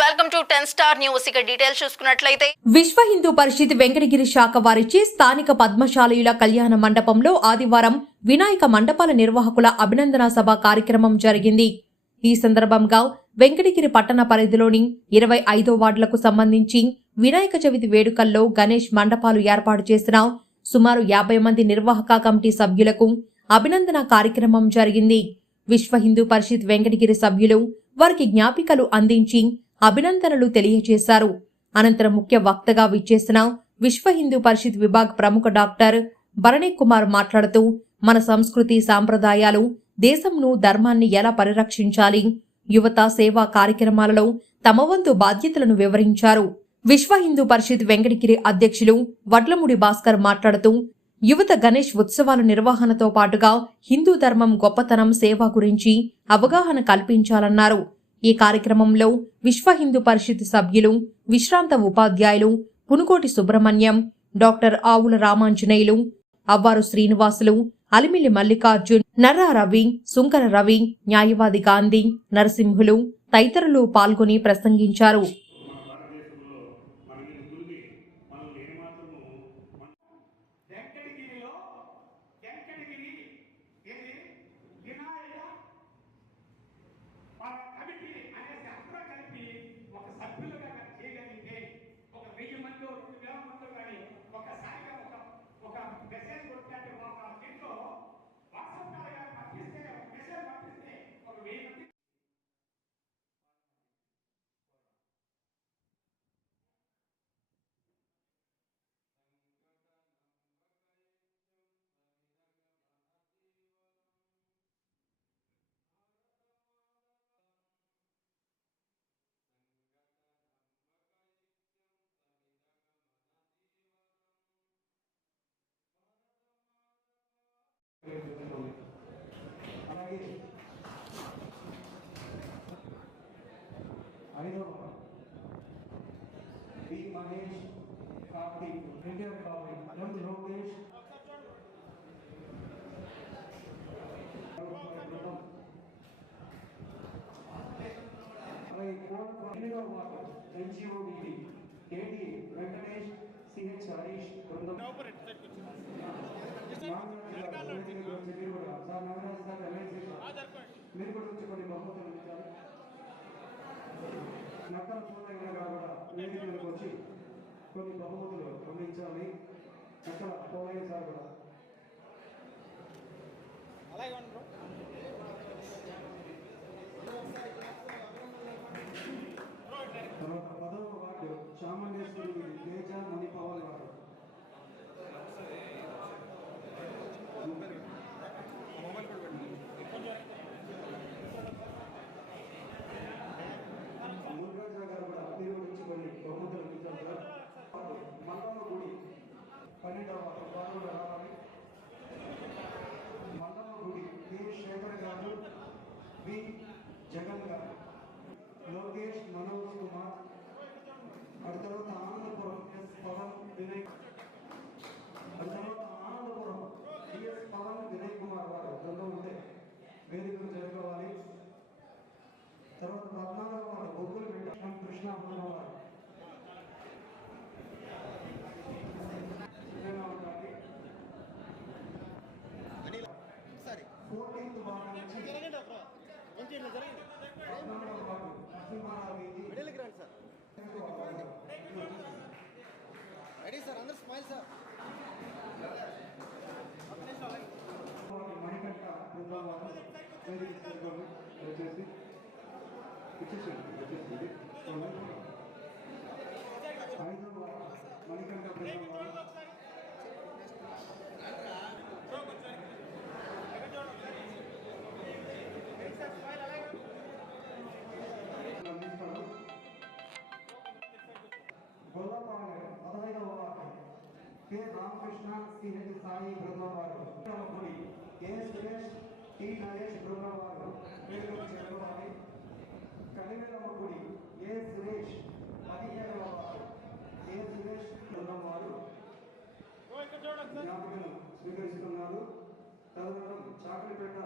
Welcome to ten star news. ఇక details చూసుకున్నట్లయితే విశ్వ హిందూ పరిషత్ వెంకటగిరి శాఖ వారిచే స్థానిక పద్మశాలయుల కళ్యాణ మండపంలో ఆదివారం వినాయక మండపాల నిర్వాహకుల అభినందన సభ కార్యక్రమం జరిగింది. ఈ సందర్భంగా వెంకటగిరి పట్టణ పరిధిలోని ఇరవై ఐదో వార్డులకు సంబంధించి వినాయక చవితి వేడుకల్లో గణేష్ మండపాలు ఏర్పాటు చేసిన సుమారు యాభై మంది నిర్వాహక కమిటీ సభ్యులకు అభినందన కార్యక్రమం జరిగింది. విశ్వ హిందూ పరిషత్ వెంకటగిరి సభ్యులు వారికి జ్ఞాపికలు అందించి అభినందనలు తెలియజేశారు. అనంతరం ముఖ్య వక్తగా విచ్చేసిన విశ్వ హిందూ పరిషత్ విభాగ్ ప్రముఖ డాక్టర్ భరణి కుమార్ మాట్లాడుతూ మన సంస్కృతి సాంప్రదాయాలు దేశంను ధర్మాన్ని ఎలా పరిరక్షించాలి? యువత సేవా కార్యక్రమాలలో తమ వంతు బాధ్యతలను వివరించారు. విశ్వ హిందూ పరిషత్ వెంకటగిరి అధ్యక్షులు వడ్లముడి భాస్కర్ మాట్లాడుతూ యువత గణేష్ ఉత్సవాల నిర్వహణతో పాటుగా హిందూ ధర్మం గొప్పతనం సేవ గురించి అవగాహన కల్పించాలన్నారు. ఈ కార్యక్రమంలో విశ్వ హిందూ పరిషత్ సభ్యులు విశ్రాంత ఉపాధ్యాయులు పునుకోటి సుబ్రహ్మణ్యం డాక్టర్ ఆవుల రామాంజనేయులు అవ్వారు శ్రీనివాసులు అలిమిలి మల్లికార్జున్ నర్ర రవి సుంకర రవి న్యాయవాది గాంధీ నరసింహులు తదితరులు పాల్గొని ప్రసంగించారు. ఐదవ బి మహేష్ కార్తీక్ ఎన్టీఆర్ బాబాయ్ ఎం లోకేష్ అలాగే కోట్ ఎనిమిదవ వార్డు ఎన్జిఓ డిడి కేడి వెంకటేష్ సిహెచ్ హరీష్ బృందం నక్కల సూర్యయ్య గారు కూడా వేదిక మీదకి వచ్చి కొన్ని బహుమతులు అందించాలి నక్కల పోలయ్య సార్ కూడా. తర్వాత పదవ వార్డు చాముండేశ్వరి తేజ మణిపవన్ గారు మురుగరాజు గారు కూడా మీరు నుంచి కొన్ని బహుమతులు ఇచ్చారు సార్ మల్లమ్మ గుడి పన్నెండవ వారు రావాలి మల్లమ్మ గుడి కె శేఖర్ గారు బి జగన్ గారు లోకేష్ మనోజ్ కుమార్ అటు తర్వాత ఆనందపురం ఎస్ పవన్ వినయ్ అటు తర్వాత ఆనందపురం టిఎస్ పవన్ వినయ్ కుమార్ వారు బృందం ఉంటే వేదికకు చేరుకోవాలి తర్వాత పద్నాలుగు వారు బొగ్గులు వెంకటం కృష్ణ బృందం వారు ఫోర్టీన్త్ వార్డు నుంచి పద్నాలుగవ వార్డు నరసింహారావు వీధి రెడీ సార్ అందరు స్మైల్ సార్. మణికంఠ బృందం వారు వేదిక దయచేసి ఇచ్చేసేయండి దయచేసి రామకృష్ణ సిహెచ్ సాయి బృందం వారు గుడి కె సురేష్ టి నరేష్ బృందం వారు వేడుకలు చేరుకోవాలి కలివేలమ్మ గుడి ఏ సురేష్ పదిహేనవ వారు ఏ సురేష్ బృందం వారు జ్ఞాపకను స్వీకరిస్తున్నారు. తదనంతరం చాకలిపేట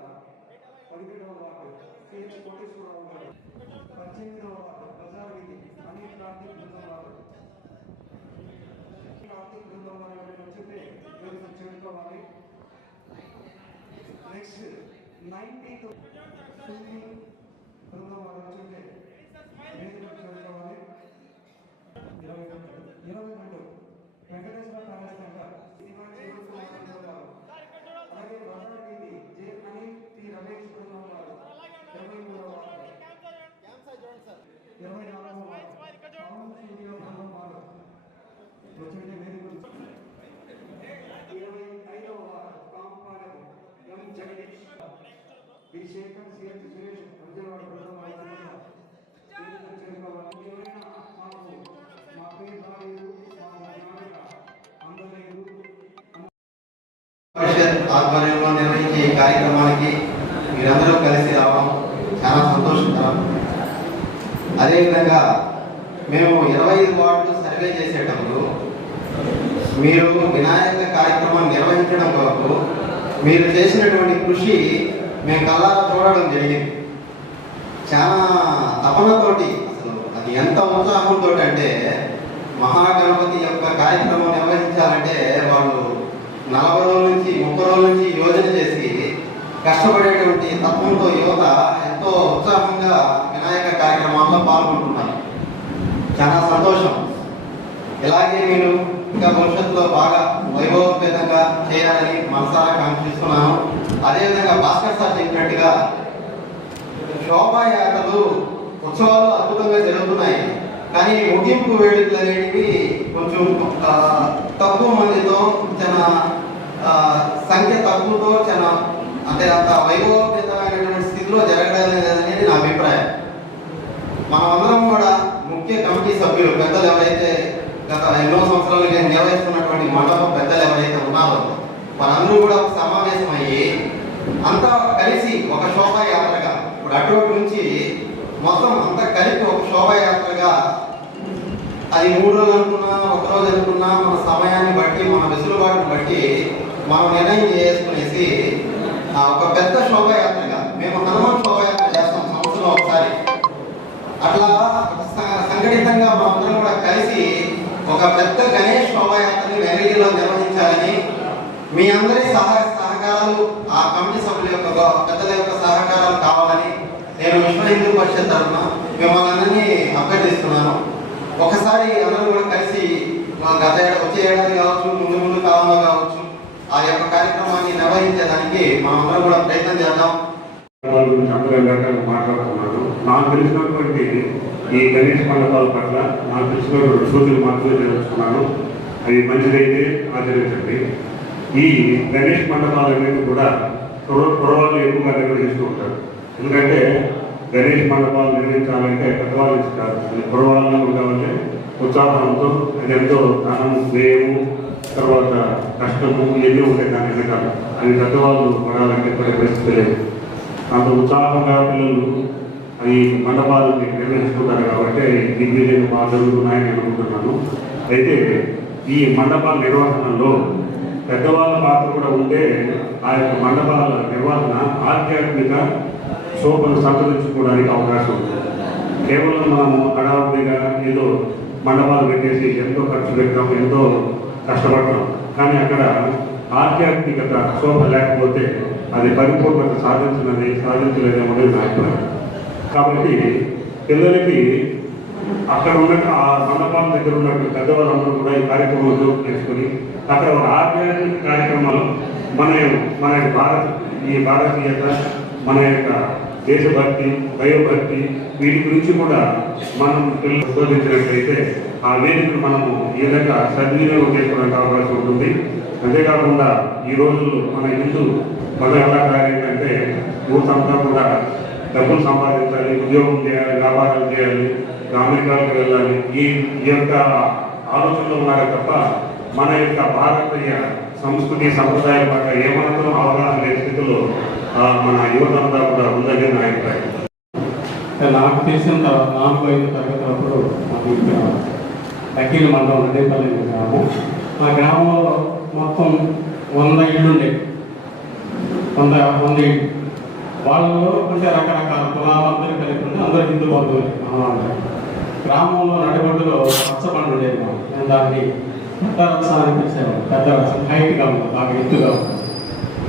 పదిహేడవ వార్డు సిహెచ్ కోటేశ్వరరావు గారు. పద్దెనిమిదవ వార్డు బజార్ వీధి అనిల్ కార్తీక్ బృందం వారు కార్తీక్ బృందం వారు ఎవరైనా వచ్చితే వేదిక చేరుకోవాలి నెక్స్ట్ నైన్టీన్త్ స్విమ్మింగ్ బృందం వారు వచ్చితే వేదిక చేరుకోవాలి ఇరవై రెండు ఇరవై రెండు వెంకటేశ్వర ప్యాలెస్ పరిషత్ ఆధ్వర్యంలో నిర్వహించే ఈ కార్యక్రమానికి మీరందరూ కలిసి రావడం చాలా సంతోషకరం. అదేవిధంగా మేము ఇరవై ఐదు వార్డులు సర్వే చేసేటప్పుడు మీరు వినాయక కార్యక్రమం నిర్వహించడం కొరకు మీరు చేసినటువంటి కృషి మేము కళ్ళారా చూడడం జరిగింది. చాలా తపనతోటి అసలు అది ఎంత ఉత్సాహంతో అంటే మహాగణపతి యొక్క కార్యక్రమం నిర్వహించాలంటే వాళ్ళు నలభై రోజుల నుంచి ముప్పై రోజుల నుంచి యోజన చేసి కష్టపడేటువంటి తత్వంతో యువత ఎంతో ఉత్సాహంగా వినాయక కార్యక్రమాల్లో పాల్గొంటున్నారు. చాలా సంతోషం. ఇలాగే మీరు ఇంకా భవిష్యత్తులో బాగా వైభవోపేతంగా చేయాలని మనసారా కాంక్షిస్తున్నాను. అదేవిధంగా భాస్కర్ సార్ చెప్పినట్టుగా శోభాయాత్రలు ఉత్సవాలు అద్భుతంగా జరుగుతున్నాయి. కానీ ముగింపు వేడుకలు అనేటివి కొంచెం తక్కువ మందితో చాలా సంఖ్య తక్కువతో చాలా అంటే అంత వైభవపేతమైనటువంటి స్థితిలో జరగడం లేదనేది నా అభిప్రాయం. మనమందరం కూడా ముఖ్య కమిటీ సభ్యులు పెద్దలు ఎవరైతే గత ఎన్నో సంవత్సరాలుగా నిర్వహిస్తున్నటువంటి మండపం పెద్దలు ఎవరైతే ఉన్నారో వారందరూ కూడా ఒక సమావేశం అయ్యి అంతా కలిసి ఒక శోభాయాత్రగా ఇప్పుడు అటువంటి నుంచి మొత్తం అంతా కలిపి ఒక శోభాయాత్రగా అది మూడు రోజులు అనుకున్నా ఒక రోజు అనుకున్నా మన సమయాన్ని బట్టి మన వెసులుబాటుని బట్టి మనం నిర్ణయం చేసుకునేసి ఒక పెద్ద శోభాయాత్రగా మేము హనుమాన్ శోభాయాత్ర చేస్తాం సంవత్సరం ఒకసారి. అట్లా సంఘటితంగా మనందరం కూడా కలిసి ఒక పెద్ద గణేష్ శోభాయాత్రని వెంగళగిరిలో నిర్వహించాలని మీ అందరి సహాయ సహకారాలు ఆ కమిటీ సభ్యుల యొక్క పెద్దల యొక్క సహకారాలు కావాలని నేను విశ్వ హిందూ పరిషత్ తరఫున మిమ్మల్ని అందరినీ అభ్యర్థిస్తున్నాను ఒకసారి అందరూ కూడా కలిసి మా గత వచ్చే ఏడాది కావచ్చు ముందు ముందు కాలంలో కావచ్చు ఆ యొక్క కార్యక్రమాన్ని నిర్వహించేదానికి మనం అందరం కూడా ప్రయత్నం చేద్దాం. అందరూ మాట్లాడుతున్నాను నాకు తెలిసినటువంటి ఈ గణేష్ మండపాల పట్ల నాకు తెలిసినటువంటి సూచనలు మాత్రమే తెలుసుకున్నాను అది మంచిదైతే ఆచరించండి. ఈ గణేష్ మండపాలు అనేది కూడా కుర్ర- కుర్రవాళ్ళు ఎక్కువగా నిర్వహిస్తూ ఉంటారు. ఎందుకంటే గణేష్ మండపాలు నిర్వహించాలంటే పెద్దవాళ్ళు నుంచి కాదు అది ఉండాలంటే ఉత్సాహంతో అది ఎంతో ధనం వ్యయము తర్వాత కష్టము ఎన్నో ఉంటాయి దాని వెనకాల. అది పెద్దవాళ్ళు పడాలంటే పడే పరిస్థితి లేదు. అంత ఉత్సాహంగా పిల్లలు ఈ మండపాలు నిర్వహించుకుంటారు కాబట్టి దిగ్విజయం బాగా జరుగుతున్నాయని నేను అనుకుంటున్నాను. అయితే ఈ మండపాల నిర్వహణలో పెద్దవాళ్ళ పాత్ర కూడా ఉంటే ఆ యొక్క మండపాల నిర్వహణ ఆధ్యాత్మిక శోభను సంతరించుకోవడానికి అవకాశం ఉంది. కేవలం మనము హడావుడిగా ఏదో మండపాలు పెట్టేసి ఎంతో ఖర్చు పెట్టడం ఎంతో కష్టపడటం. కానీ అక్కడ ఆధ్యాత్మికత శోభ లేకపోతే అది పరిపూర్ణత సాధించినది సాధించలేదేమో అనేది నా అభిప్రాయం. కాబట్టి పిల్లలకి అక్కడ ఉన్న ఆ మండపాల దగ్గర ఉన్నటువంటి పెద్దవాళ్ళందరూ కూడా ఈ కార్యక్రమంలో జోక్యం అక్కడ ఒక ఆధ్యాత్మిక కార్యక్రమాలు మన మన యొక్క ఈ భారతీయత మన యొక్క దేశభక్తి భయభక్తి వీటి గురించి కూడా మనం పిల్లలు బోధించినట్లయితే ఆ వేదికను మనము ఈ విధంగా సద్వినియోగం చేసుకోవడానికి అవకాశం ఉంటుంది. అంతేకాకుండా ఈ రోజుల్లో మన హిందూ మత వ్యవహారాలు ఏంటంటే ఊరంతా కూడా డబ్బులు సంపాదించాలి ఉద్యోగం చేయాలి వ్యాపారాలు చేయాలి అమెరికాలకు వెళ్ళాలి. ఈ యొక్క ఆలోచనలో ఉన్నారే తప్ప మన యొక్క భారతీయ సంస్కృతి సంప్రదాయ పట్ల ఏమాత్రం అవగాహన లేని స్థితిలో మన యువత అంతా కూడా ఉందని నా అభిప్రాయం. నాకు తెలిసిన నాలుగు ఐదు తరగతులప్పుడు మాకు అఖిల మండలం నడేపల్లి గ్రామం. మా గ్రామంలో మొత్తం వంద ఇళ్ళు ఉండేవి వంద వంద ఇళ్ళు. వాళ్ళలో అంటే రకరకాల కులాలందరూ కలిపి ఉంటే అందరూ హిందూ బంధువులు. గ్రామంలో నడిబొడ్డులో పచ్చబండు ఉండేది మాకు. దాన్ని పెద్ద అని పెద్ద రచ్చ హైట్గా ఉంది బాగా ఎత్తుగా ఉంది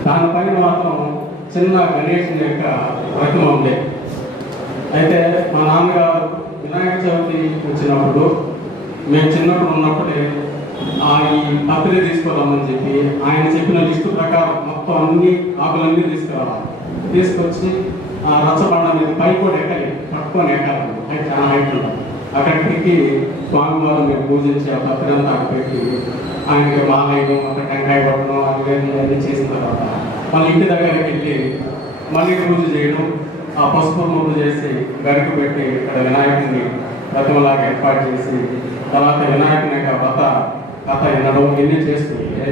దానిపైన మాత్రం చిన్న గణేషన్ యొక్క ప్రతిమ ఉంది. అయితే మా నాన్నగారు వినాయక చవితి వచ్చినప్పుడు మేము చిన్నప్పుడు ఉన్నప్పుడే ఆ ఈ పత్రిక తీసుకురామని చెప్పి ఆయన చెప్పిన లిస్టు ప్రకారం మొత్తం అన్ని ఆకులన్నీ తీసుకురావాలి. తీసుకొచ్చి ఆ రచ్చబండ మీద పై కూడా ఎక్కలేదు పట్టుకొని ఎక్కాలి. అయితే చాలా హైట్ ఉంటుంది అక్కడికి స్వామివారు మీరు పూజించి ఆ పత్రిక అక్కడ పెట్టి ఆయనకి మాలయ్యడం అక్కడ టెంకాయ పట్టడం అవి అన్నీ చేసిన తర్వాత మళ్ళీ ఇంటి దగ్గరికి వెళ్ళి మళ్ళీ పూజ చేయడం ఆ పసుపు పూజ చేసి గరికి పెట్టి ఇక్కడ వినాయకుడిని రథంలాగా ఏర్పాటు చేసి తర్వాత వినాయకుని యొక్క వ్రత కథ వినడం ఇవన్నీ చేస్తుంటే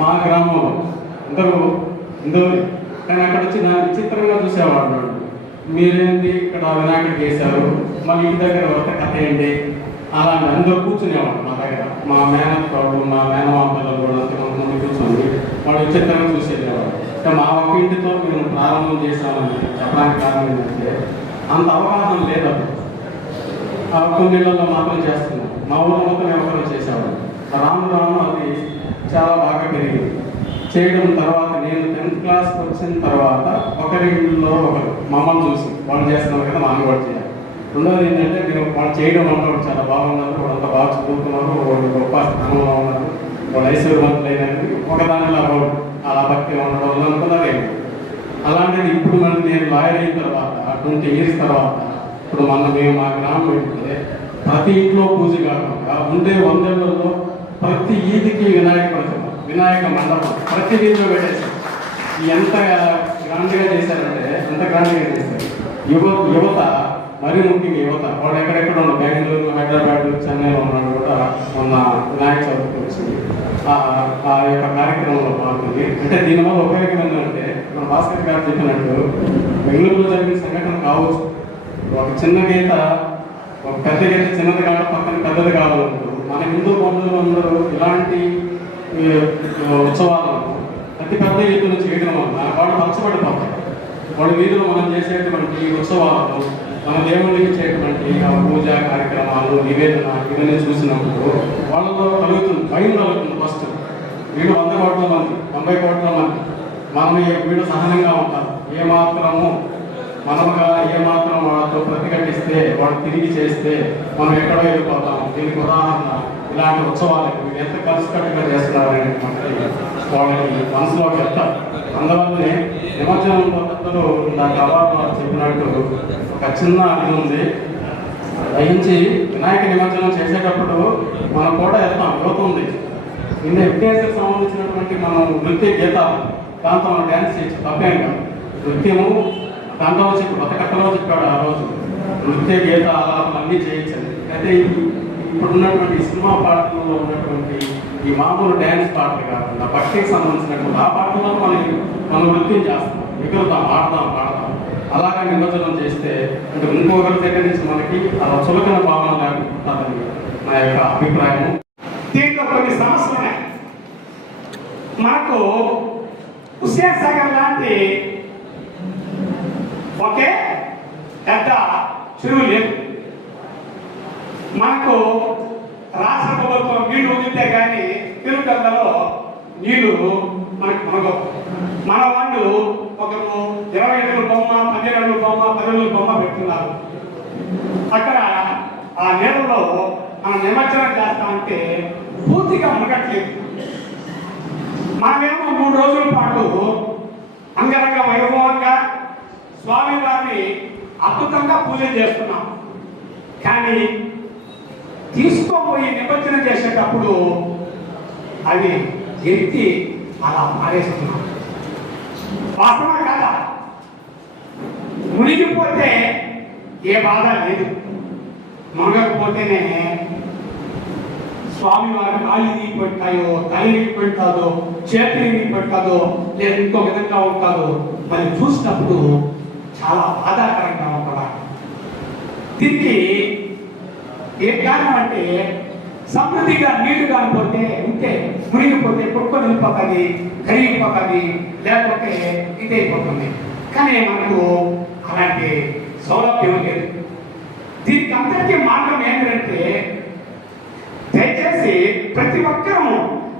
మా గ్రామంలో అందరూ అందరూ కానీ అక్కడ వచ్చి నా విచిత్రంగా చూసేవాళ్ళు మీరేంటి ఇక్కడ వినాయకుడికి వేశారు? మా ఇంటి దగ్గర వరకు కథ ఏంటి? అలాంటి అందరూ కూర్చునేవాళ్ళు మా దగ్గర. మా మేనత్వాడు మా మేనమామ పిల్లలు కూడా కొంతమంది కూర్చొని వాళ్ళు విచిత్రంగా చూసేవాళ్ళు మా ఒక ఇంటితో మేము ప్రారంభం చేసామని చెప్పడానికి కారణం ఏంటంటే అంత అవగాహన లేదు అప్పుడు. ఆ కొన్ని ఇళ్ళలో మాత్రం చేస్తున్నాం. మా ఊళ్ళో మొత్తం వ్యవహారం చేసేవాళ్ళు. రాను రాను అది చాలా బాగా పెరిగింది. చేయడం తర్వాత నేను టెన్త్ క్లాస్కి వచ్చిన తర్వాత ఒకరి ఇంట్లో ఒకరు మమ్మల్ని చూసి వాళ్ళు చేస్తున్నారు కదా మనం కూడా చేయాలి. రెండోది ఏంటంటే మేము వాళ్ళు చేయడం వల్ల వాళ్ళు చాలా బాగున్నారు వాళ్ళంతా బాగా చదువుతున్నారు వాళ్ళు గొప్ప స్థానంలో ఉన్నారు. వాళ్ళు ఐశ్వర్యవంతులు అయినది ఒక వాళ్ళు అలా భక్తి ఉండడం వల్ల అనుకున్నారు అలాంటిది ఇప్పుడు మనం నేను లాయర్ అయిన తర్వాత ట్వంటీ ఇయర్స్ తర్వాత ఇప్పుడు మన మేము మా గ్రామం వెళ్తే ప్రతి ఇంట్లో పూజ కాకుండా ఉండే వందేళ్ళలో ప్రతి ఈదికి వినాయక ప్రతిమ వినాయక మండపం ప్రతి వీధిలో పెట్టేసాం ఎంత గ్రాండ్గా చేశారంటే ఎంత గ్రాండ్గా చేశారు? యువ యువత మరీ ముఖ్యంగా యువత. వాడు ఎక్కడెక్కడ ఉన్న బెంగళూరు హైదరాబాద్ చెన్నైలో ఉన్నాడు కూడా మొన్న వినాయక చవితికి వచ్చింది ఆ ఆ యొక్క కార్యక్రమంలో పాల్గొంది అంటే దీనివల్ల ఉపయోగం ఏంటంటే మన భాస్కర్ గారు చెప్పినట్టు బెంగళూరులో జరిగిన సంఘటన కావచ్చు. ఒక చిన్న గీత ఒక పెద్ద గీత చిన్నది కావడం పక్కన పెద్దది కావాలంటూ మన హిందూ బంధువులు అందరూ ఇలాంటి ఉత్సవాలను అతి పెద్ద ఎత్తున చేయడం వల్ల వాళ్ళు పలచబడిపోతారు వాళ్ళ వీధిలో మనం చేసేటువంటి ఈ మన దేవుడికి ఇచ్చేటువంటి ఆ పూజ కార్యక్రమాలు నివేదన ఇవన్నీ చూసినప్పుడు వాళ్ళలో కలుగుతుంది భయం కలుగుతుంది ఫస్ట్ వీడు వంద కోట్ల మంది తొంభై కోట్ల మంది. మనం వీడు సహనంగా ఉంటారు. ఏ మాత్రము మనముగా ఏ మాత్రం వాళ్ళతో ప్రతిఘటిస్తే వాళ్ళు తిరిగి చేస్తే మనం ఎక్కడో వెళ్ళిపోతాం దీనికి ఉదాహరణ ఇలాంటి ఉత్సవాలకు ఎంత కలిసికట్టుగా అనేటువంటి వాళ్ళకి మనసులోకి వెళ్తారు అందువల్లనే నిమజ్జనం పద్ధతిలో నాకు అవార్డు చెప్పినట్టు ఒక చిన్న అది ఉంది. దయించి వినాయక నిమజ్జనం చేసేటప్పుడు మనం కూడా వెళ్తాం యువత ఉంది ఇంత విజ్ఞాసానికి సంబంధించినటువంటి మనం నృత్య గీతాలు దాంతో మనం డ్యాన్స్ చేయొచ్చు తప్పేం కాదు. నృత్యము దాంట్లో చెప్పి బతకట్టలో చెప్పాడు ఆ రోజు. నృత్య గీత అలా అన్నీ చేయొచ్చు అయితే ఇప్పుడున్నటువంటి సినిమా పాటలలో ఉన్నటువంటి ఈ మామూలు డ్యాన్స్ పాటలు కాకుండా భక్తికి సంబంధించినటువంటి ఆ పాటల్లో మనం మనం నృత్యం చేస్తాం. ఎగురుతాం ఆడతాం పాడతాం. అలాగే నిమజ్జనం చేస్తే అంటే ఇంకొకరి దగ్గర నుంచి మనకి అలా చులకన భావన లేకుంటుందని నా యొక్క అభిప్రాయం దీంట్లో కొన్ని సమస్యలు ఉన్నాయి. మనకు హుస్సేన్ లాంటి ఒకే పెద్ద చెరువు లేదు. మనకు రాష్ట్ర ప్రభుత్వం నీళ్ళు వదిలితే కానీ తిరుపతిలో నీళ్ళు మనకు మనకు మన వాళ్ళు ఒకరు ఇరవై అడుగుల బొమ్మ పదిహేను అడుగుల బొమ్మ పది బొమ్మ పెడుతున్నారు అక్కడ ఆ నీళ్ళలో మనం నిమజ్జనం చేస్తామంటే పూర్తిగా మునగట్లేదు. మనమేమో మూడు రోజుల పాటు అంగరంగ వైభవంగా స్వామివారిని అద్భుతంగా పూజ చేస్తున్నాం. కానీ తీసుకోపోయి నిమజ్జనం చేసేటప్పుడు అవి ఎత్తి అలా మారేస్తున్నాం వాసన కదా మునిగిపోతే ఏ బాధ లేదు. మునగకపోతేనే స్వామి వారి కాళ్ళు నీకు పెట్టాయో తల్లి నీకు పెట్టాదో చేతులు నీకు పెట్టాదో లేదా ఇంకో విధంగా ఉంటాదో మరి చూసినప్పుడు చాలా బాధాకరంగా ఉంటుందా దీనికి ఏ కారణం అంటే సమృద్ధిగా నీళ్ళు కానిపోతే ఉంటే మునిగిపోతే కొట్టుకొని నిలిపోతుంది కరిగిపోతుంది లేకపోతే ఇదైపోతుంది. కానీ మనకు అలాంటి సౌలభ్యం లేదు. దీనికి అందరికీ మార్గం ఏంటంటే దయచేసి ప్రతి ఒక్కరూ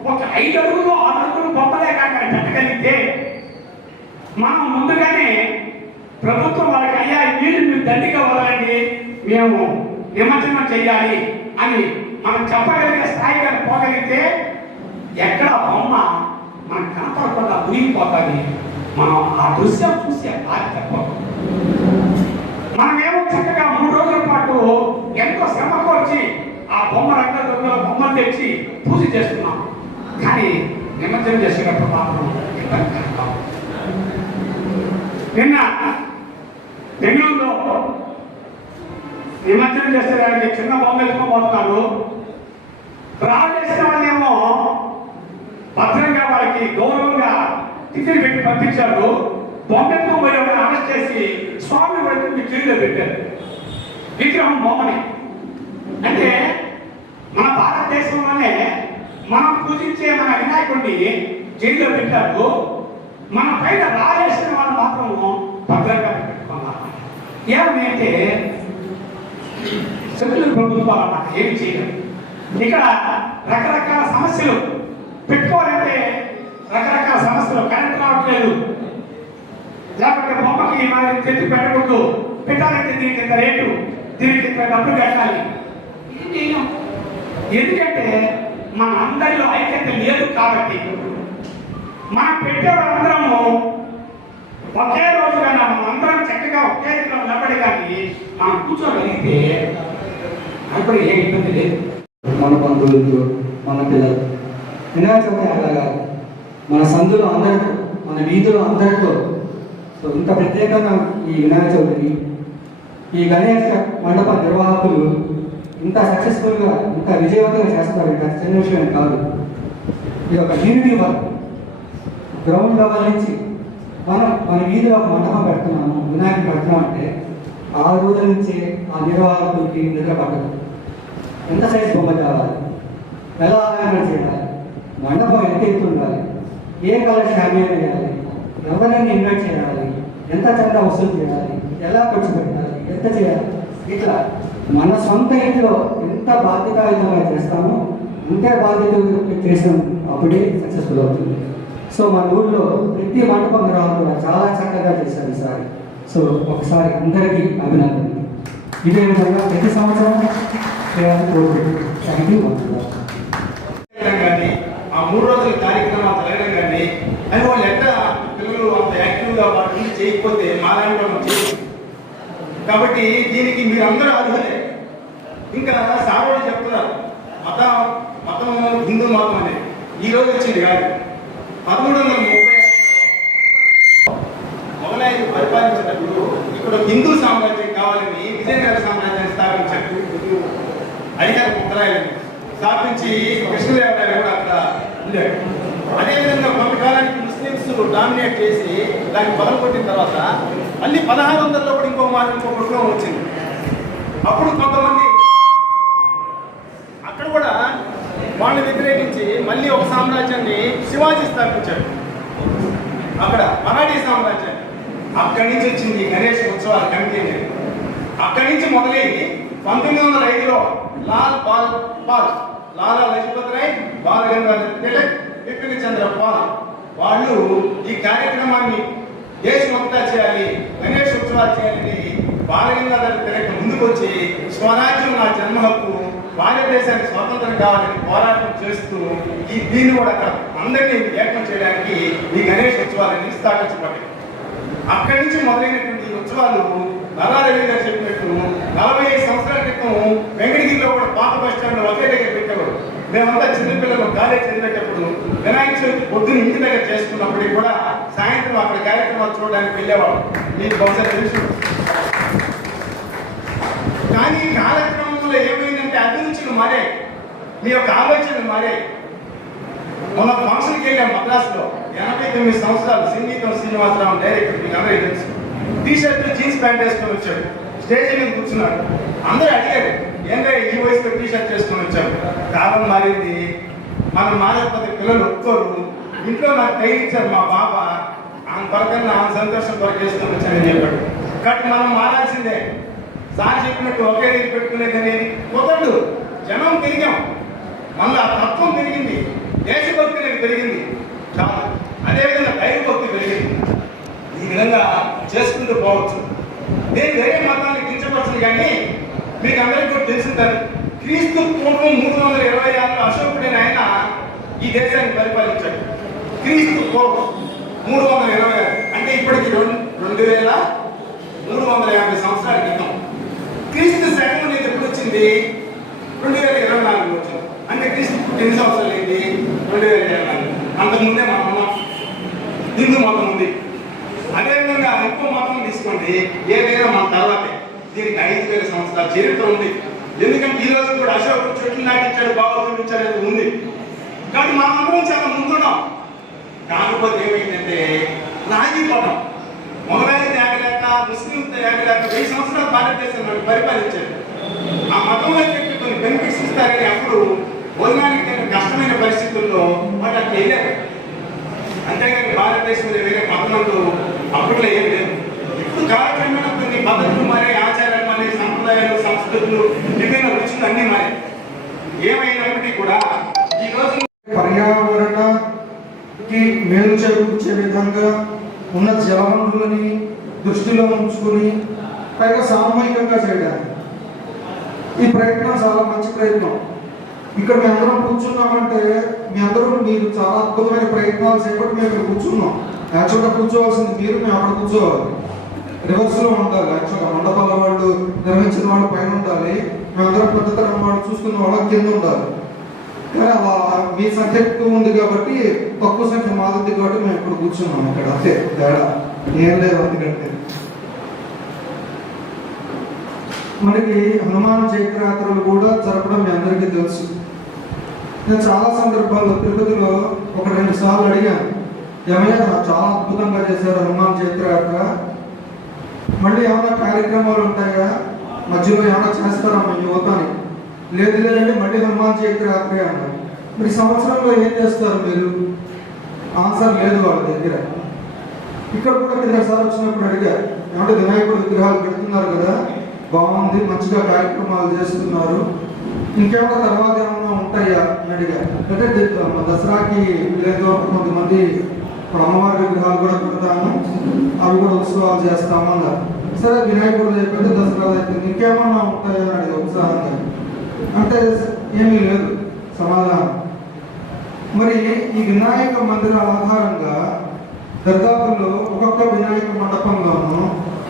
ఒక ఐదు అడుగులు ఆరు అడుగులు బొమ్మలే కాక పెట్టగలిగితే మనం ముందుగానే ప్రభుత్వం వాళ్ళకి అయ్యా నీళ్ళు మీరు దండిగా వదలండి మేము నిమజ్జనం చెయ్యాలి అని మనం చెప్పగలిగే స్థాయి కానీ పోగలిగితే ఎక్కడ బొమ్మ మనకు కనపడకుండా మునిగిపోతుంది. మనం ఆ దృశ్యం చూసి బాధ్యత పోతుంది. మనమేమో చక్కగా మూడు రోజుల పాటు ఎంతో శ్రమ కోర్చి ఆ బొమ్మ రంగుల బొమ్మలు తెచ్చి పూజ చేస్తున్నాం. కానీ నిమజ్జనం చేసేటప్పుడు మాత్రం నిన్న బెంగళూరులో నిమజ్జనం చేసేదానికి చిన్న బొమ్మ ఎత్తుకోబోతున్నారు రాజేసిన వాళ్ళేమో భద్రంగా వాళ్ళకి గౌరవంగా టిఫిన్ పెట్టి పంపించారు బొమ్మెత్తుకు పోయి అరెస్ట్ చేసి స్వామి పడుతు జైల్లో పెట్టారు. విగ్రహం బొమ్మని. అంటే మన భారతదేశంలోనే మనం పూజించే మన వినాయకుడిని జైల్లో పెట్టారు. మన పైన రాజేసిన వాళ్ళు మాత్రం భద్రంగా పెట్టుకున్నారు. ఏమంటే సెంట్రల్ ప్రభుత్వాలు అన్నమాట ఏమి చేయలేదు ఇక్కడ రకరకాల సమస్యలు. పెట్టుకోవాలంటే రకరకాల సమస్యలు. కరెంట్ రావట్లేదు. లేకపోతే బొమ్మకి మరి తెచ్చి పెట్టకూడదు. పెట్టాలంటే దీనికి ఇంత రేటు? దీనికి ఇంత డబ్బులు కట్టాలి? ఎందుకంటే మన అందరిలో ఐక్యత లేదు కాబట్టి. మనం పెట్టేవాళ్ళందరము ఒకే రోజుగా మనం అందరం చక్కగా ఒకే రీతిలో నిలబడి కానీ మనం కూర్చోగలిగితే అప్పుడు ఏ ఇబ్బంది లేదు. మన బంధువులతో మన పిల్లలు వినాయక చవితి అలాగా మన సందులో అందరితో మన వీధిలో అందరితో సో ఇంత ప్రత్యేకంగా ఈ వినాయక చవితిని ఈ గణేష్ మండప నిర్వాహకులు ఇంత సక్సెస్ఫుల్గా ఇంత విజయవంతంగా చేస్తారు ఇది చిన్న విషయం కాదు. ఇది ఒక యూనిటీ వర్క్ గ్రౌండ్ లెవెల్ నుంచి మనం మన మీద ఒక మండపం పెడుతున్నాము వినాయక పెడుతున్నాం అంటే ఆ రోజు నుంచే ఆ నిర్వాహకులకి నిద్ర పట్టదు. ఎంత సైజ్ బొమ్మ కావాలి ఎలా ఆలయంగా చేయాలి? మండపం ఎంత ఎత్తు ఉండాలి? ఏ కలర్ షామియా వేయాలి? ఎవరైనా ఇన్వైట్ చేయాలి? ఎంత చందా వసూలు చేయాలి? ఎలా ఖర్చు పెట్టాలి? ఎంత చేయాలి? ఇట్లా మన సొంత ఇంట్లో ఎంత బాధ్యతాయుతంగా చేస్తామో అంతే బాధ్యత చేసాం అప్పుడే సక్సెస్ఫుల్ అవుతుంది. సో మన ఊళ్ళో ప్రతి మండపం నిర్వహణ కూడా చాలా చక్కగా చేశారు ఈసారి సో ఒకసారి అందరికీ అభినందనలు. ఇదే విధంగా ప్రతి సంవత్సరం చేయాలని కోరుకుంటున్నాను కానీ ఆ మూడు రోజుల కార్యక్రమాలు జరగడం కానీ అని వాళ్ళు ఎంత పిల్లలు అంత యాక్టివ్గా వాళ్ళు చేయకపోతే మా వాళ్ళు కాబట్టి దీనికి మీరు అందరూ అర్హులే. ఇంకా సార్ చెప్తున్నారు మతం మతం హిందూ మతం అనేది. ఈ రోజు వచ్చింది కాదు. పదమూడు వందల ముప్పై పరిపాలించినప్పుడు ఇక్కడ హిందూ సామ్రాజ్యం కావాలని విజయనగర సామ్రాజ్యాన్ని స్థాపించారు. అడిగారు మొఘలాయులు స్థాపించి కృష్ణదేవరాయలు కూడా అక్కడ ఉండాడు అదేవిధంగా కొంతకాలానికి ముస్లిమ్స్ డామినేట్ చేసి దాన్ని బలం కొట్టిన తర్వాత మళ్ళీ పదహారు వందల కూడా ఇంకో మాట ఇంకో విప్లవం వచ్చింది. అప్పుడు కొంతమంది అక్కడ కూడా వాళ్ళని వ్యతిరేకించి మళ్ళీ ఒక సామ్రాజ్యాన్ని శివాజీ స్థాపించాడు. అక్కడ మరాఠీ సామ్రాజ్యం అక్కడి నుంచి వచ్చింది గణేష్ ఉత్సవాల కమిటీ అనేది అక్కడి నుంచి మొదలై పంతొమ్మిది వందల ఐదులో లాల్ పాల్ పాల్ లాలా లజపత్ రాయ్ బాల్ గంగాధర్ తిలక్ చంద్ర పాల్. వాళ్ళు ఈ కార్యక్రమాన్ని దేశమంతా చేయాలి గణేష్ ఉత్సవాలు చేయాలని బాలగంగాధర్ తిలక్ ముందుకు వచ్చి స్వరాజ్యం నా జన్మ హక్కు భారతదేశానికి స్వాతంత్రం కావాలని పోరాటం చేస్తూ ఈ దీన్ని కూడా అక్కడ అందరినీ ఏకం చేయడానికి ఈ గణేష్ ఉత్సవాలని స్థాపించబడ్డాయి. అక్కడి నుంచి మొదలైనటువంటి ఉత్సవాలు నల్లారెడ్డి గారు చెప్పినట్టు నలభై ఐదు సంవత్సరాల క్రితం వెంకటగిరిలో కూడా పాత బస్ స్టాండ్ ఒకే దగ్గర పెట్టేవారు. మేమంతా చిన్నపిల్లలు కాలేజ్ చదివేటప్పుడు వినాయక చవితి పొద్దున ఇంటి దగ్గర చేసుకున్నప్పటికీ కూడా సాయంత్రం అక్కడ కార్యక్రమాలు చూడడానికి వెళ్ళేవాడు మీకు బహుశా తెలుసు. కానీ కాల ఏమైందంటే అభిరుచులు మారాయి మీ యొక్క ఆలోచనలు మారాయి మొన్న ఫంక్షన్కి వెళ్ళాం మద్రాసులో. ఎనభై తొమ్మిది సంవత్సరాలు సంగీతం శ్రీనివాసరావు డైరెక్టర్ మీకు అందరికీ తెలుసు. టీ షర్ట్ జీన్స్ ప్యాంట్ వేసుకొని వచ్చాడు. స్టేజ్ మీద కూర్చున్నాడు. అందరూ అడిగారు ఏంటంటే ఈ వయసులో టీ షర్ట్ వేసుకొని వచ్చాం కాలం మారింది. మనం మారకపోతే పిల్లలు ఒప్పుకోరు. ఇంట్లో నాకు టైం ఇచ్చారు మా బాబా. ఆమె కొరకన్నా ఆమె సంతోషం కొరకు వేసుకొని వచ్చానని చెప్పాడు. కాబట్టి మనం మారాల్సిందే. సార్ చెప్పినట్టు ఒకే దగ్గర పెట్టుకునేది అనేది కుదరదు. జనం పెరిగాం మళ్ళీ ఆ తత్వం పెరిగింది. దేశభక్తి అనేది పెరిగింది. చాలా. అదేవిధంగా దైవభక్తి పెరిగింది. ఈ విధంగా చేసుకుంటూ పోవచ్చు. నేను వేరే మతాన్ని కించపరచను కానీ మీకు అందరికీ కూడా తెలిసిందని క్రీస్తు పూర్వం మూడు వందల ఇరవై ఆరులో అశోకుడైన ఆయన ఈ దేశాన్ని పరిపాలించాడు. క్రీస్తు పూర్వం మూడు వందల ఇరవై ఆరు. అంటే ఇప్పటికి రెండు రెండు వేల మూడు వందల యాభై సంవత్సరాల క్రితం. క్రీస్తు శకం అనేది ఎప్పుడు వచ్చింది? రెండు వేల ఇరవై నాలుగు వచ్చింది. అంటే క్రీస్తు ఎన్ని సంవత్సరాలు అయింది రెండు వేల ఇరవై నాలుగు. అంతకుముందే మనం ఉన్నాం హిందూ మతం ఉంది. అదేవిధంగా ఇంకో మతం తీసుకోండి. ఏదైనా మన తర్వాతే. దీనికి ఐదు వేల సంవత్సరాల చరిత్ర ఉంది. ఎందుకంటే ఈ రోజు కూడా అశోకుడు చెట్లు నాటించాడు బాబు అనేది ఉంది. కాబట్టి మా అందరం చాలా ముందున్నాం. కాకపోతే ఏమైందంటే రాజీపడం మొగలాయి త్యాగలేక ముస్లిం త్యాగలేక వెయ్యి సంవత్సరాలు భారతదేశం పరిపాలించాడు ఆ మతంలో చెప్పి కొన్ని బెనిఫిట్స్ ఇస్తారని అప్పుడు భోజనానికి కష్టమైన పరిస్థితుల్లో వాళ్ళు అట్లా వెళ్ళారు. అంతేగాని భారతదేశంలో వేరే మతంలో అప్పట్లో ఏం లేదు. ఇప్పుడు కాలక్రమేణా కొన్ని పద్ధతులు మారే ఆచారాలు మారే సంప్రదాయాలు సంస్కృతులు విభిన్న రుచులు అన్నీ మారే ఏమైనప్పటికీ కూడా ఈ రోజు పర్యావరణకి మేలు చేకూర్చే విధంగా ఉన్న జలవనరులని దృష్టిలో ఉంచుకొని పైగా సామూహికంగా చేయడానికి ఈ ప్రయత్నం చాలా మంచి ప్రయత్నం. ఇక్కడ మేము అందరం కూర్చున్నామంటే మీ అందరూ మీరు చాలా అద్భుతమైన ప్రయత్నాలు చేపట్టి మేము ఇక్కడ కూర్చున్నాం. యాక్చువల్గా కూర్చోవాల్సింది మీరు మేము అక్కడ కూర్చోవాలి. రివర్స్లో ఉండాలి యాక్చువల్గా. మండపాల వాళ్ళు నిర్వహించిన వాళ్ళు పైన ఉండాలి. మేమందరం పెద్దతరం వాళ్ళు చూసుకున్న వాళ్ళ కింద ఉండాలి. కానీ అలా మీ సంఖ్య ఎక్కువ ఉంది కాబట్టి తక్కువ సంఖ్య మాది కాబట్టి మేము ఇప్పుడు కూర్చున్నాం. ఇక్కడ అంతే తేడా. ఏం లేదు అందుకంటే. మనకి హనుమాన్ చైత్రయాత్రలు కూడా జరపడం మీ అందరికీ తెలుసు. నేను చాలా సందర్భాల్లో తిరుపతిలో ఒక రెండు సార్లు అడిగాను. ఏమయ్యా చాలా అద్భుతంగా చేశారు హనుమాన్ చైత్రయాత్ర మళ్ళీ ఏమైనా కార్యక్రమాలు ఉంటాయా? మధ్యలో ఏమైనా చేస్తారా మీ యువతని? లేదు లేదంటే మళ్ళీ హనుమాన్ చైత్ర అన్నారు. మరి సంవత్సరంలో ఏం చేస్తారు మీరు? ఆన్సర్ లేదు వాళ్ళ దగ్గర. ఇక్కడ కూడా కింద సార్ వచ్చినప్పుడు అడిగారు. ఏమంటే వినాయకుడు విగ్రహాలు పెడుతున్నారు కదా. బాగుంది మంచిగా కార్యక్రమాలు చేస్తున్నారు. ఇంకేమైనా తర్వాత ఏమైనా ఉంటాయా అని అడిగారు అంటే ది- దసరాకి లేదు కొంతమంది ఇప్పుడు అమ్మవారి విగ్రహాలు కూడా పెడతాము అవి కూడా ఉత్సవాలు చేస్తాము అన్నారు. సరే వినాయకుడు అయిపోయింది దసరా అయిపోయింది ఇంకేమన్నా ఉంటాయా అని అడిగారు ఉత్సాహంగా? అంటే ఏమీ లేదు సమాధానం. మరి ఈ వినాయక మందిరాల ఆధారంగా దర్దాపుల్లో ఒక్కొక్క వినాయక మండపంలోనూ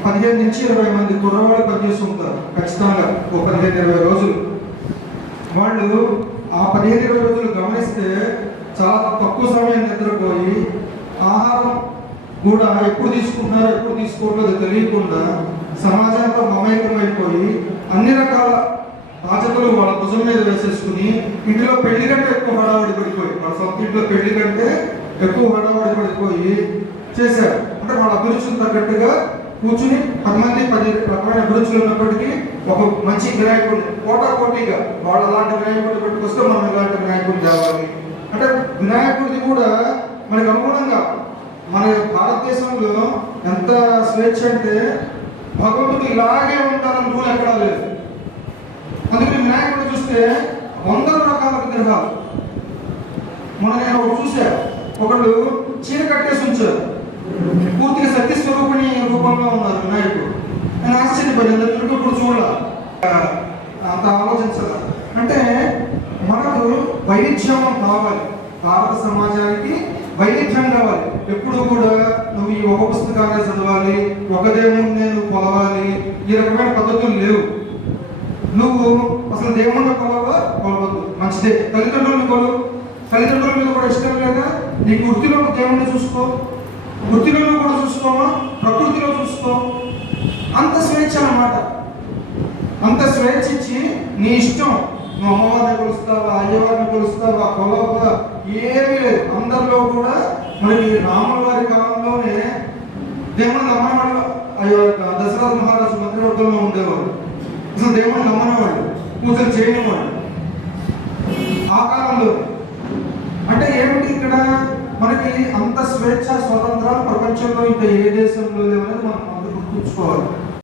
పదిహేను నుంచి ఇరవై మంది కుర్రవాళ్ళు పనిచేసి ఉంటారు. ఖచ్చితంగా ఒక పదిహేను ఇరవై రోజులు. వాళ్ళు ఆ పదిహేను ఇరవై రోజులు గమనిస్తే చాలా తక్కువ సమయం నిద్రపోయి ఆహారం కూడా ఎప్పుడు తీసుకుంటున్నారో ఎప్పుడు తీసుకోవట్లేదో తెలియకుండా సమాజంలో మమేకమైపోయి అన్ని రకాల బాధ్యతలు వాళ్ళ భుజం మీద వేసేసుకుని ఇంట్లో పెళ్ళి కంటే ఎక్కువ హడావుడి పడిపోయి వాళ్ళ సొంత ఇంట్లో పెళ్ళి కంటే ఎక్కువ హడావుడి పడిపోయి చేశారు. అంటే వాళ్ళ అభిరుచులు తగ్గట్టుగా కూర్చుని పది మంది పది రకమైన అభిరుచులు ఉన్నప్పటికీ ఒక మంచి వినాయకుడు కోటా కోటిగా వాళ్ళు అలాంటి వినాయకుడు పెట్టుకొస్తే మనం ఇలాంటి వినాయకుడు తేవాలి. అంటే వినాయకుడిది కూడా మనకు అనుగుణంగా మన భారతదేశంలో ఎంత స్వేచ్ఛ అంటే భగవంతుడు ఇలాగే ఉంటారని రూల్ ఎక్కడా లేదు. అందుకని వినాయకుడు చూస్తే వందల రకాల విగ్రహాలు. మొన్న నేను ఒకటి చూసా ఒకళ్ళు చీర కట్టేసి ఉంచారు. పూర్తిగా సత్యస్వరూపిణి రూపంలో ఉన్నారు వినాయకుడు. నేను ఆశ్చర్యపోయింది ఎందుకంటే ఇప్పుడు చూడాల. అంత ఆలోచించాల. అంటే మనకు వైవిధ్యం కావాలి. భారత సమాజానికి వైవిధ్యం కావాలి. ఎప్పుడు కూడా నువ్వు ఈ ఒక పుస్తకాన్ని చదవాలి ఒక దేవుణ్ణి నువ్వు కొలవాలి ఈ రకమైన పద్ధతులు లేవు. నువ్వు అసలు దేవుణ్ణి కొలవా కొలవద్దు. మంచిదే. తల్లిదండ్రులను కొలు. తల్లిదండ్రుల మీద కూడా ఇష్టం లేదా? నీ వృత్తిలో దేవుణ్ణి చూసుకో. వృత్తిలో కూడా చూసుకోమా? ప్రకృతిలో చూసుకో. అంత స్వేచ్ఛ అన్నమాట. అంత స్వేచ్ఛ ఇచ్చి నీ ఇష్టం. నువ్వు అమ్మవారిని కొలుస్తావా అయ్యవారిని కొలుస్తావా కొలవా ఏమీ లేదు. అందరిలో కూడా మరి రాముల వారి కాలంలోనే దేవుని నమ్మనవాళ్ళు అయ్యో దశరథ మహారాజు మంత్రివర్గంలో ఉండేవాడు అసలు దేవుని నమ్మనవాడు పూజలు చేయనివాడు ఆ కాలంలో అంటే ఏమిటి ఇక్కడ? మనకి అంత స్వేచ్ఛ స్వతంత్రం ప్రపంచంలో ఇంకా ఏ దేశంలో లేవనేది మనం అందరూ గుర్తుంచుకోవాలి.